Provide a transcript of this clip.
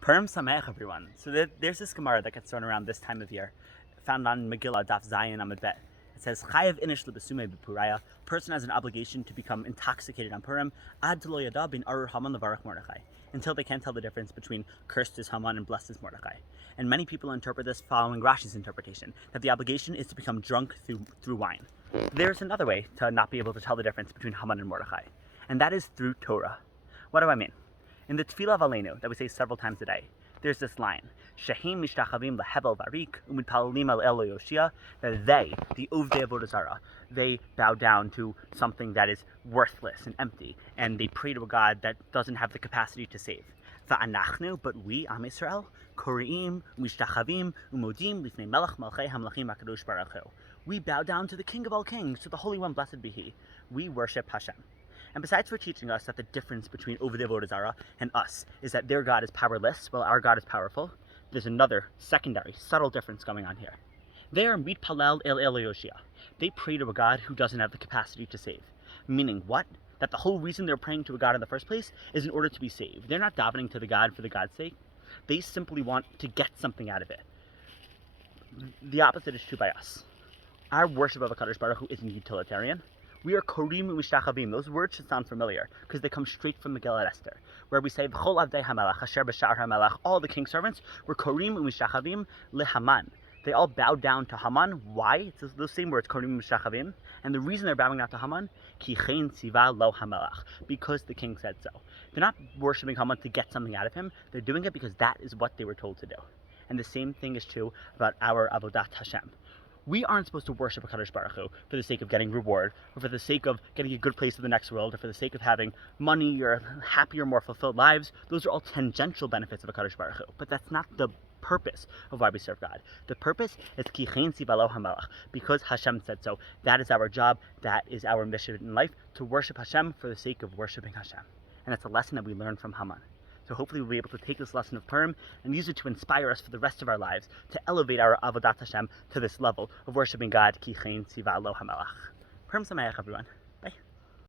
Purim Sameach, everyone. So there's this Gemara that gets thrown around this time of year, found on Megillah Daf Zayin Amud Bet. It says, "Chayav inish lebesume b'puraya." Person has an obligation to become intoxicated on Purim. Ad lo yada bin arur Haman levarach Mordechai, until they can't tell the difference between cursed is Haman and blessed is Mordechai. And many people interpret this following Rashi's interpretation, that the obligation is to become drunk through wine. There's another way to not be able to tell the difference between Haman and Mordechai, and that is through Torah. What do I mean? In the Tefillah Valenu that we say several times a day, there's this line, Shehim mishtachavim lehevel varik umidpalalim al el Yoshia, that they, the Ovdei Avodah Zarah, they bow down to something that is worthless and empty, and they pray to a God that doesn't have the capacity to save. Va'anachnu, but we, Am Yisrael, koreim mishtachavim umodim lifnei melech malchei hamlachim hakadosh baruch hu. We bow down to the King of all kings, to the Holy One, blessed be He. We worship Hashem. And besides for teaching us that the difference between Ovdei Avodah Zarah and us is that their God is powerless while our God is powerful, there's another secondary, subtle difference going on here. They are mitpalel el Yoshia. They pray to a God who doesn't have the capacity to save. Meaning what? That the whole reason they're praying to a God in the first place is in order to be saved. They're not davening to the God for the God's sake. They simply want to get something out of it. The opposite is true by us. Our worship of HaKadosh Baruch Hu isn't utilitarian. We are korim u'mishtachavim. Those words should sound familiar because they come straight from Megillah Esther, where we say v'chol avdei hamelach asher b'sha'ar hamelach. All the king's servants were korim u'mishtachavim leHaman. They all bowed down to Haman. Why? It's those same words, korim u'mishtachavim. And the reason they're bowing down to Haman, ki chen tziva lo hamelach, because the king said so. They're not worshiping Haman to get something out of him. They're doing it because that is what they were told to do. And the same thing is true about our avodat Hashem. We aren't supposed to worship HaKadosh Baruch Hu for the sake of getting reward, or for the sake of getting a good place in the next world, or for the sake of having money, or happier, more fulfilled lives. Those are all tangential benefits of HaKadosh Baruch Hu, but that's not the purpose of why we serve God. The purpose is ki chen tziva lo hamelach, because Hashem said so. That is our job, that is our mission in life, to worship Hashem for the sake of worshiping Hashem. And that's a lesson that we learn from Haman. So hopefully we'll be able to take this lesson of Purim and use it to inspire us for the rest of our lives, to elevate our Avodat Hashem to this level of worshiping God, Ki Chen Tziva Lo Hamelach. Purim Sameach, everyone.